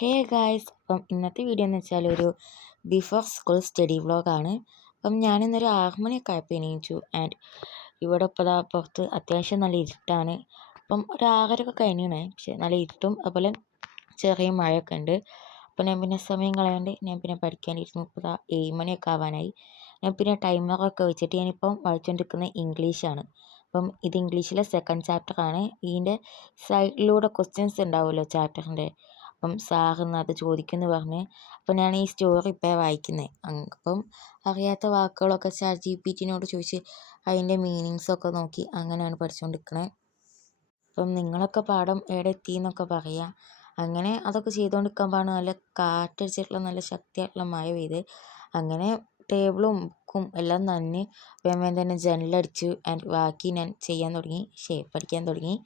Hey guys, അപ്പം ഇന്നത്തെ video എന്ന് വെച്ചാൽ ഒരു ബിഫോർ സ്കൂൾ സ്റ്റഡി വ്ളോഗാണ്. അപ്പം ഞാനിന്നൊരു 6 മണിയൊക്കെ ആയപ്പോൾ എണീച്ചു. ആൻഡ് ഇവിടെ ഇപ്പോൾ പുറത്ത് അത്യാവശ്യം നല്ല ഇരുട്ടാണ്. അപ്പം ഒരു 6:30 കഴിഞ്ഞേ, പക്ഷേ നല്ല ഇരുട്ടും അതുപോലെ ചെറിയ മഴയൊക്കെ ഉണ്ട്. അപ്പോൾ ഞാൻ പിന്നെ സമയം കളയാണ്ട് ഞാൻ പിന്നെ പഠിക്കാനിരുന്നു. ഇപ്പോൾ 7 മണിയൊക്കെ ആവാനായി. ഞാൻ പിന്നെ ടൈമറൊക്കെ വെച്ചിട്ട് ഞാനിപ്പം വായിച്ചുകൊണ്ടിരിക്കുന്നത് ഇംഗ്ലീഷാണ്. അപ്പം ഇത് ഇംഗ്ലീഷിലെ സെക്കൻഡ് ചാപ്റ്ററാണ്. ഇതിൻ്റെ സൈഡിലൂടെ ക്വസ്റ്റ്യൻസ് ഉണ്ടാവുമല്ലോ ചാപ്റ്ററിൻ്റെ. അപ്പം സാറിന്ന് അത് ചോദിക്കുമെന്ന് പറഞ്ഞ് അപ്പം ഞാൻ ഈ സ്റ്റോറി ഇപ്പോൾ വായിക്കുന്നത്. അപ്പം അറിയാത്ത വാക്കുകളൊക്കെ ChatGPT-നോട് ചോദിച്ച് അതിൻ്റെ മീനിങ്സൊക്കെ നോക്കി അങ്ങനെയാണ് പഠിച്ചുകൊണ്ടിരിക്കുന്നത്. അപ്പം നിങ്ങളൊക്കെ പാഠം എവിടെ എത്തി എന്നൊക്കെ പറയുക. അങ്ങനെ അതൊക്കെ ചെയ്തുകൊണ്ടിരിക്കുമ്പോഴാണ് നല്ല കാറ്റടിച്ചിട്ടുള്ള നല്ല ശക്തിയായിട്ടുള്ള മഴ പെയ്ത്. അങ്ങനെ ടേബിളും ബുക്കും എല്ലാം നനഞ്ഞ് വേഗം തന്നെ ജനലടിച്ചു. ആൻഡ് ബാക്കി ഞാൻ പഠിക്കാൻ തുടങ്ങി.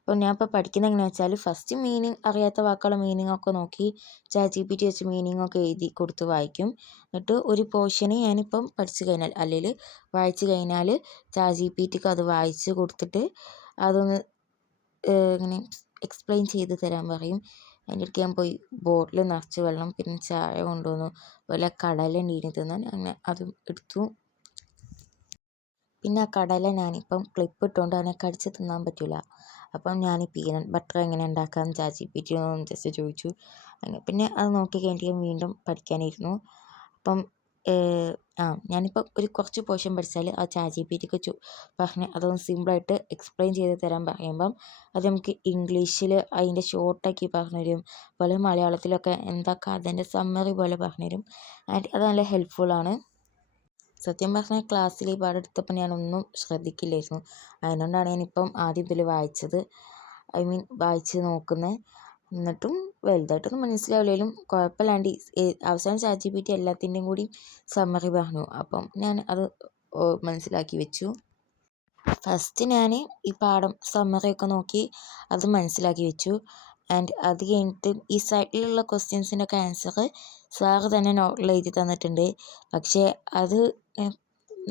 അപ്പോൾ ഞാൻ ഇപ്പോൾ പഠിക്കുന്നത് എങ്ങനെയാണെന്ന് വെച്ചാൽ ഫസ്റ്റ് മീനിങ് അറിയാത്ത വാക്കുകളുടെ മീനിങ്ങൊക്കെ നോക്കി ChatGPT വെച്ച് മീനിങ്ങൊക്കെ എഴുതി കൊടുത്ത് വായിക്കും. എന്നിട്ട് ഒരു പോർഷന് ഞാനിപ്പം പഠിച്ചു കഴിഞ്ഞാൽ അല്ലെങ്കിൽ വായിച്ചു കഴിഞ്ഞാൽ ChatGPTക്ക് അത് വായിച്ച് കൊടുത്തിട്ട് അതൊന്ന് ഇങ്ങനെ എക്സ്പ്ലെയിൻ ചെയ്ത് തരാൻ പറയും. അതിൻ്റെ ഇടയ്ക്ക് ഞാൻ പോയി ബോട്ടിൽ നിറച്ച് വെള്ളം പിന്നെ ചായ കൊണ്ടുവന്നു. അതുപോലെ കടല ഉണ്ടീനി തിന്നാൻ, അങ്ങനെ അതും എടുത്തു. പിന്നെ ആ കടല ഞാനിപ്പം ക്ലിപ്പ് ഇട്ടുകൊണ്ട് അതിനെ കടിച്ച് തിന്നാൻ പറ്റില്ല. അപ്പം ഞാൻ ഈ പീനട്ട് ബട്ടർ എങ്ങനെ ഉണ്ടാക്കാമെന്ന് ChatGPT-നോട് ജസ്റ്റ് ചോദിച്ചു. അങ്ങനെ പിന്നെ അത് നോക്കി കഴിഞ്ഞിട്ട് ഞാൻ വീണ്ടും പഠിക്കാനിരുന്നു. അപ്പം ഞാനിപ്പോൾ ഒരു കുറച്ച് പോർഷൻ പഠിച്ചാൽ ആ ChatGPTക്ക് പറഞ്ഞ് അതൊന്ന് സിമ്പിളായിട്ട് എക്സ്പ്ലെയിൻ ചെയ്ത് തരാൻ പറയുമ്പം അത് നമുക്ക് ഇംഗ്ലീഷിൽ അതിൻ്റെ ഷോർട്ടാക്കി പറഞ്ഞുതരും. അതുപോലെ മലയാളത്തിലൊക്കെ എന്താ കഥേൻ്റെ സമ്മറി പോലെ പറഞ്ഞുതരും. ആൻഡ് അത് നല്ല ഹെൽപ്ഫുള്ളാണ്. സത്യം പറഞ്ഞാൽ ക്ലാസ്സിൽ ഈ പാഠം എടുത്തപ്പോൾ ഞാനൊന്നും ശ്രദ്ധിക്കില്ലായിരുന്നു. അതുകൊണ്ടാണ് ഞാനിപ്പം ആദ്യം ഇതിൽ വായിച്ചത്. വായിച്ച് നോക്കുന്നത്. എന്നിട്ടും വലുതായിട്ടൊന്നും മനസ്സിലാവില്ലെങ്കിലും കുഴപ്പമില്ലാണ്ട് അവസാനം ChatGPT എല്ലാത്തിൻ്റെയും കൂടി സമ്മറി പറഞ്ഞു. അപ്പം ഞാൻ അത് മനസ്സിലാക്കി വെച്ചു. ഫസ്റ്റ് ഞാൻ ഈ പാഠം സമ്മറിയൊക്കെ നോക്കി അത് മനസ്സിലാക്കി വെച്ചു. ആൻഡ് അത് കഴിഞ്ഞിട്ട് ഈ സൈഡിലുള്ള ക്വസ്റ്റ്യൻസിൻ്റെയൊക്കെ ആൻസർ സാറ് തന്നെ നോട്ടിൽ എഴുതി തന്നിട്ടുണ്ട്. പക്ഷേ അത്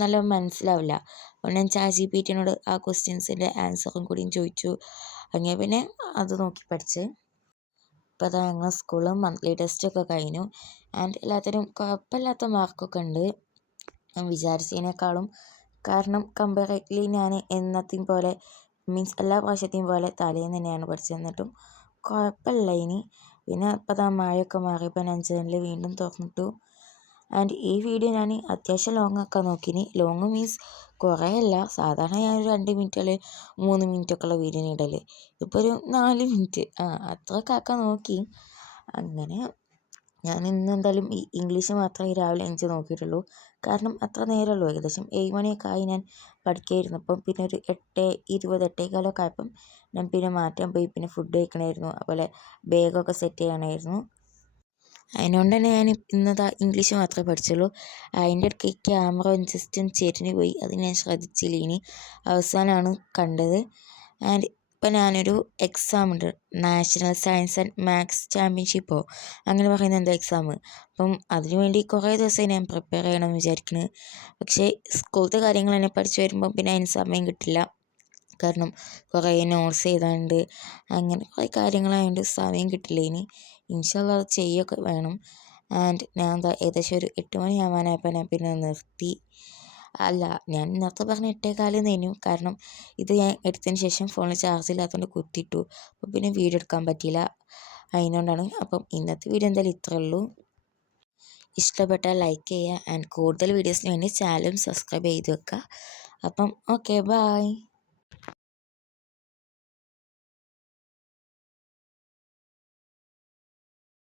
നല്ല മനസ്സിലാവില്ല. അപ്പോൾ ഞാൻ ChatGPT-നോട് ആ ക്വസ്റ്റ്യൻസിൻ്റെ ആൻസറും കൂടിയും ചോദിച്ചു. അങ്ങനെ പിന്നെ അത് നോക്കി പഠിച്ച്. ഇപ്പോൾ അതാ ഞങ്ങൾ സ്കൂളിൽ മന്ത്ലി ടെസ്റ്റൊക്കെ കഴിഞ്ഞു. ആൻഡ് എല്ലാത്തിനും കുഴപ്പമില്ലാത്ത മാർക്കൊക്കെ ഉണ്ട് ഞാൻ വിചാരിച്ചതിനേക്കാളും. കാരണം കമ്പാരേറ്റീവ്ലി ഞാൻ എന്നത്തെയും പോലെ എല്ലാ പ്രാവശ്യത്തെയും പോലെ തലേന്ന് തന്നെയാണ് പഠിച്ചത്. എന്നിട്ടും കുഴപ്പമില്ല ഇനി. പിന്നെ ഇപ്പോൾ അതാ മഴയൊക്കെ മാറിയപ്പോൾ ഞാൻ ജനൽ വീണ്ടും തുറന്നിട്ടു. ആൻഡ് ഈ വീഡിയോ ഞാൻ അത്യാവശ്യം ലോങ് ആക്കാൻ നോക്കിനി. ലോങ് മീൻസ് കുറേ അല്ല. സാധാരണ ഞാനൊരു 2 മിനിറ്റ് അല്ലെങ്കിൽ 3 മിനിറ്റൊക്കെ ഉള്ള വീഡിയോ ഇടല്. ഇപ്പോൾ ഒരു 4 മിനിറ്റ് അത്രയൊക്കെ ആക്കാൻ നോക്കി. അങ്ങനെ ഞാൻ ഇന്ന് എന്തായാലും ഈ ഇംഗ്ലീഷ് മാത്രമേ രാവിലെ 5 നോക്കിയിട്ടുള്ളൂ. കാരണം അത്ര നേരമുള്ളൂ. ഏകദേശം 7 മണിയൊക്കെ ആയി ഞാൻ പഠിക്കാനിരുന്നപ്പം. പിന്നെ ഒരു 8:20 8:15 ആയപ്പം ഞാൻ പിന്നെ മാറ്റാൻ പോയി. പിന്നെ ഫുഡ് കഴിക്കണമായിരുന്നു. അതുപോലെ ബാഗൊക്കെ സെറ്റ് ചെയ്യണമായിരുന്നു. അതിനോണ്ട് തന്നെ ഞാൻ ഇന്നതാ ഇംഗ്ലീഷ് മാത്രമേ പഠിച്ചുള്ളൂ. അതിൻ്റെ ഇടയ്ക്ക് ക്യാമറ ജസ്റ്റ് ഒന്ന് ചെരിഞ്ഞ് പോയി. അത് ഞാൻ ശ്രദ്ധിച്ചില്ല. ഇനി അവസാനമാണ് കണ്ടത്. ആൻഡ് ഇപ്പം ഞാനൊരു എക്സാം ഉണ്ട്, നാഷണൽ സയൻസ് ആൻഡ് മാത്സ് ചാമ്പ്യൻഷിപ്പോ അങ്ങനെ പറയുന്ന എന്തോ എക്സാം. അപ്പം അതിനു വേണ്ടി കുറേ ദിവസമായി ഞാൻ പ്രിപ്പയർ ചെയ്യണമെന്ന് വിചാരിക്കുന്നത്. പക്ഷേ സ്കൂളത്തെ കാര്യങ്ങൾ തന്നെ പഠിച്ചു വരുമ്പം പിന്നെ അതിന് സമയം കിട്ടില്ല. കാരണം കുറേ നോട്ട്സ് എഴുതാനുണ്ട്. അങ്ങനെ കുറേ കാര്യങ്ങളായതുകൊണ്ട് സമയം കിട്ടില്ല. ഇനി ഇൻഷാ അള്ളാ അത് ചെയ്യുകയൊക്കെ വേണം. ആൻഡ് ഞാൻ ഏകദേശം ഒരു 8 മണി ആവാനായപ്പോൾ ഞാൻ പിന്നെ നിർത്തി. ഞാൻ നേരത്തെ പറഞ്ഞ 8:15 കഴിഞ്ഞു. കാരണം ഇത് ഞാൻ എടുത്തതിന് ശേഷം ഫോണിൽ ചാർജ് ഇല്ലാത്തതുകൊണ്ട് കുത്തിയിട്ടു. അപ്പോൾ പിന്നെ വീഡിയോ എടുക്കാൻ പറ്റിയില്ല. അതിനോണ്ടാണ്. അപ്പം ഇന്നത്തെ വീഡിയോ എന്തായാലും ഇത്രയേ ഉള്ളൂ. ഇഷ്ടപ്പെട്ടാൽ ലൈക്ക് ചെയ്യുക. ആൻഡ് കൂടുതൽ വീഡിയോസിന് വേണ്ടി ചാനലും സബ്സ്ക്രൈബ് ചെയ്ത് വെക്കുക. അപ്പം ഓക്കെ, ബൈ.